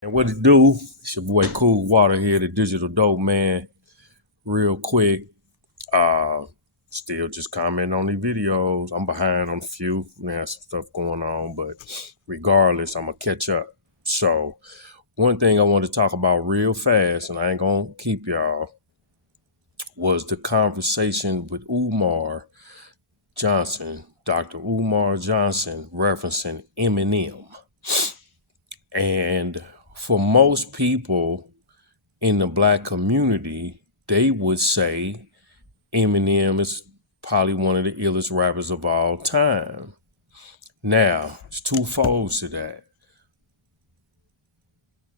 And what it do? It's your boy Cool Water here, the digital dope man. Real quick, uh, still just commenting on the videos. I'm behind on a few. There's some stuff going on, but regardless, I'm gonna catch up. So, one thing I want to talk about real fast, and I ain't gonna keep y'all, was the conversation with Umar Johnson, Dr. Umar Johnson, referencing Eminem. And for most people in the black community, they would say Eminem is probably one of the illest rappers of all time. Now, there's two folds to that.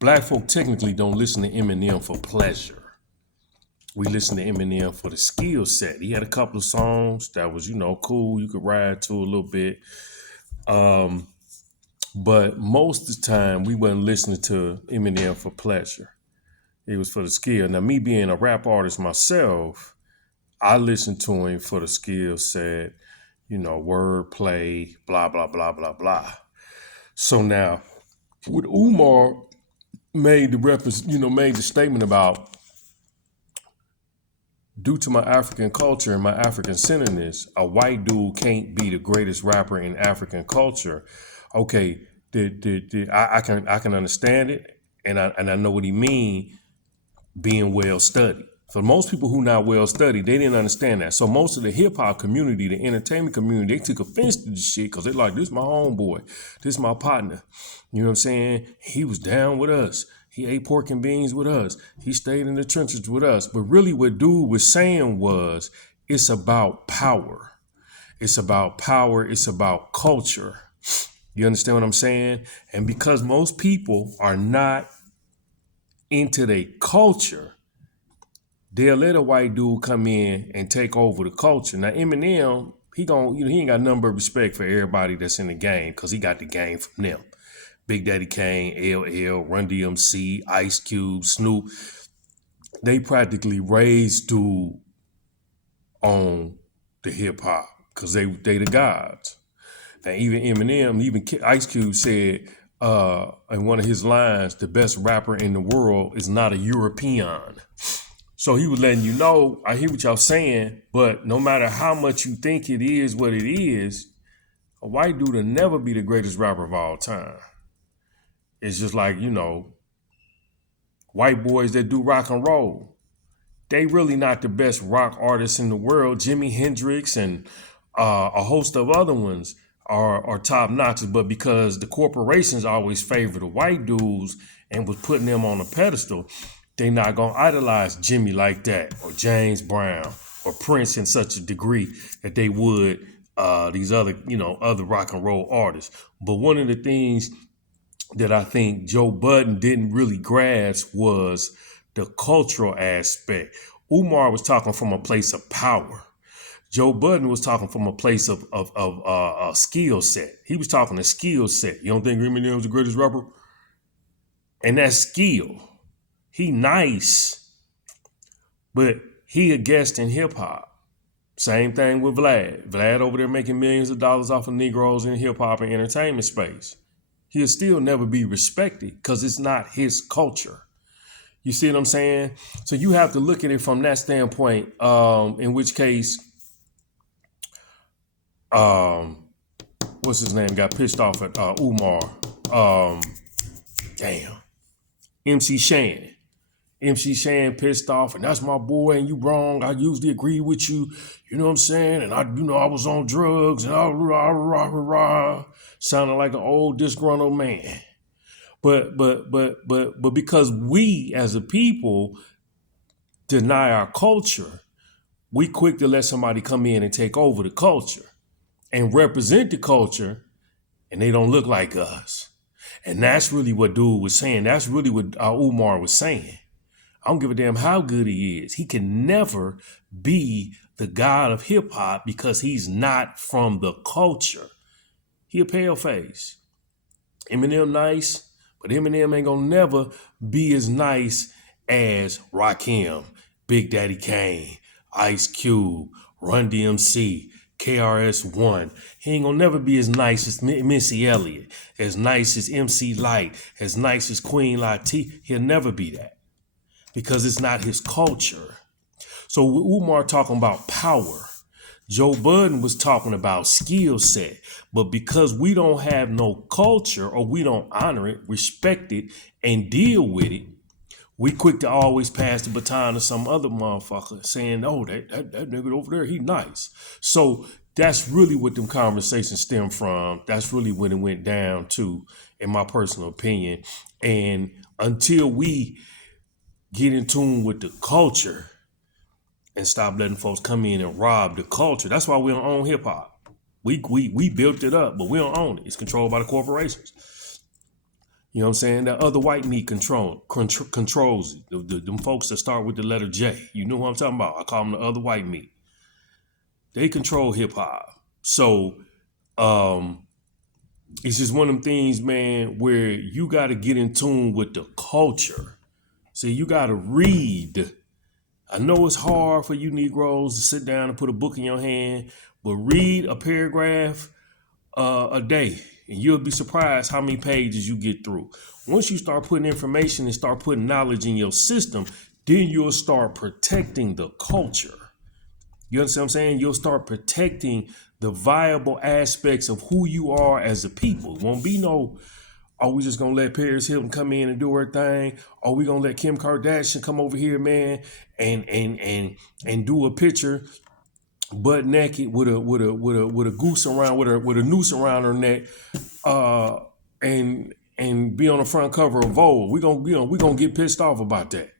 Black folk technically don't listen to Eminem for pleasure. We listen to Eminem for the skill set. He had a couple of songs that was, cool. You could ride to a little bit. But most of the time, we wasn't listening to Eminem for pleasure. It was for the skill. Now, me being a rap artist myself, I listened to him for the skill set, wordplay, blah, blah, blah, blah, blah. So now, with Umar made the reference, made the statement about, due to my African culture and my African centeredness, a white dude can't be the greatest rapper in African culture. Okay, I can understand it, and I know what he mean, being well studied. For most people who not well studied, they didn't understand that. So most of the hip hop community, the entertainment community, they took offense to this shit because they're like, this is my homeboy, this is my partner. You know what I'm saying? He was down with us. He ate pork and beans with us. He stayed in the trenches with us. But really what dude was saying was, it's about power. It's about power. It's about culture. You understand what I'm saying? And because most people are not into their culture, they'll let a white dude come in and take over the culture. Now Eminem, he ain't got nothing but respect for everybody that's in the game because he got the game from them. Big Daddy Kane, LL, Run DMC, Ice Cube, Snoop. They practically raised dude on the hip hop because they the gods. Now even Eminem, even Ice Cube said in one of his lines, the best rapper in the world is not a European. So he was letting you know, I hear what y'all saying, but no matter how much you think it is what it is, a white dude will never be the greatest rapper of all time. It's just like, white boys that do rock and roll. They really not the best rock artists in the world. Jimi Hendrix and a host of other ones are top notches, but because the corporations always favor the white dudes and was putting them on a pedestal, they not gonna idolize Jimmy like that, or James Brown, or Prince in such a degree that they would these other, other rock and roll artists. But one of the things that I think Joe Budden didn't really grasp was the cultural aspect. Umar was talking from a place of power. Joe Budden was talking from a place of skill set. He was talking a skill set. You don't think Eminem was the greatest rapper? And that's skill. He nice, but he a guest in hip hop. Same thing with Vlad. Vlad over there making millions of dollars off of Negroes in hip hop and entertainment space. He'll still never be respected because it's not his culture. You see what I'm saying? So you have to look at it from that standpoint, in which case, what's his name, got pissed off at Umar. MC Shan. MC Shan pissed off, and that's my boy, and you wrong. I usually agree with you. You know what I'm saying? And I was on drugs, and sounding like an old disgruntled man. But because we as a people deny our culture, we quick to let somebody come in and take over the culture and represent the culture, and they don't look like us. And that's really what dude was saying. That's really what Umar was saying. I don't give a damn how good he is. He can never be the god of hip hop because he's not from the culture. He a pale face. Eminem nice, but Eminem ain't gonna never be as nice as Rakim, Big Daddy Kane, Ice Cube, Run DMC, KRS-One. He ain't gonna never be as nice as Missy Elliott, as nice as MC Lyte, as nice as Queen Latifah. He'll never be that because it's not his culture. So Umar talking about power. Joe Budden was talking about skill set, but because we don't have no culture or we don't honor it, respect it, and deal with it, we quick to always pass the baton to some other motherfucker saying, oh, that nigga over there, he nice. So that's really what them conversations stem from. That's really when it went down to, in my personal opinion. And until we get in tune with the culture and stop letting folks come in and rob the culture. That's why we don't own hip hop. We built it up, but we don't own it. It's controlled by the corporations. You know what I'm saying? That other white meat controls it. Them folks that start with the letter J. You know what I'm talking about? I call them the other white meat. They control hip hop. So it's just one of them things, man, where you got to get in tune with the culture. See, you got to read. I know it's hard for you Negroes to sit down and put a book in your hand, but read a paragraph a day, and you'll be surprised how many pages you get through. Once you start putting information and start putting knowledge in your system, then you'll start protecting the culture. You understand what I'm saying? You'll start protecting the viable aspects of who you are as a people. It won't be no, are we just gonna let Paris Hilton come in and do her thing? Are we gonna let Kim Kardashian come over here, man, and do a picture butt naked with a goose around with a noose around her neck, and be on the front cover of Vogue? We gonna get pissed off about that,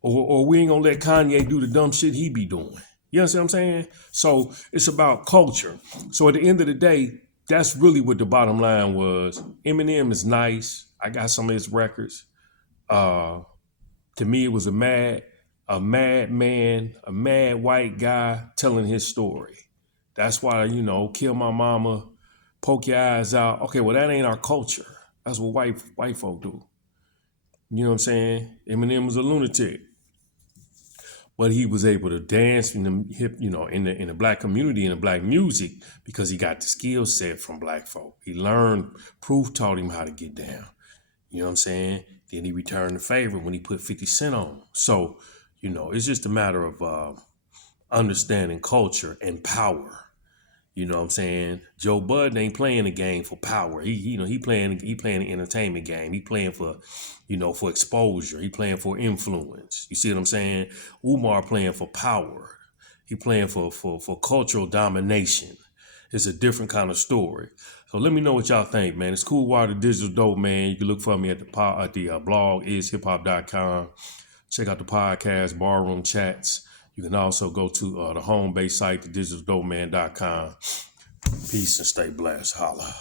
or we ain't gonna let Kanye do the dumb shit he be doing. You understand what I'm saying? So it's about culture. So at the end of the day, that's really what the bottom line was. Eminem is nice. I got some of his records. To me, it was a mad man, a mad white guy telling his story. That's why, kill my mama, poke your eyes out. Okay, well, that ain't our culture. That's what white folk do. You know what I'm saying? Eminem was a lunatic. But he was able to dance in the hip, in the black community, in the black music, because he got the skill set from black folk. He learned, Proof taught him how to get down. You know what I'm saying? Then he returned the favor when he put 50 Cent on. So, it's just a matter of understanding culture and power. You know what I'm saying? Joe Budden ain't playing the game for power. He playing the entertainment game. He playing for, for exposure. He playing for influence. You see what I'm saying? Umar playing for power. He playing for cultural domination. It's a different kind of story. So let me know what y'all think, man. It's Cool Water Digital Dope, man. You can look for me at the blog ishiphop.com. Check out the podcast, Barroom Chats. You can also go to the home base site, thedigitaldopeman.com. Peace and stay blessed. Holla.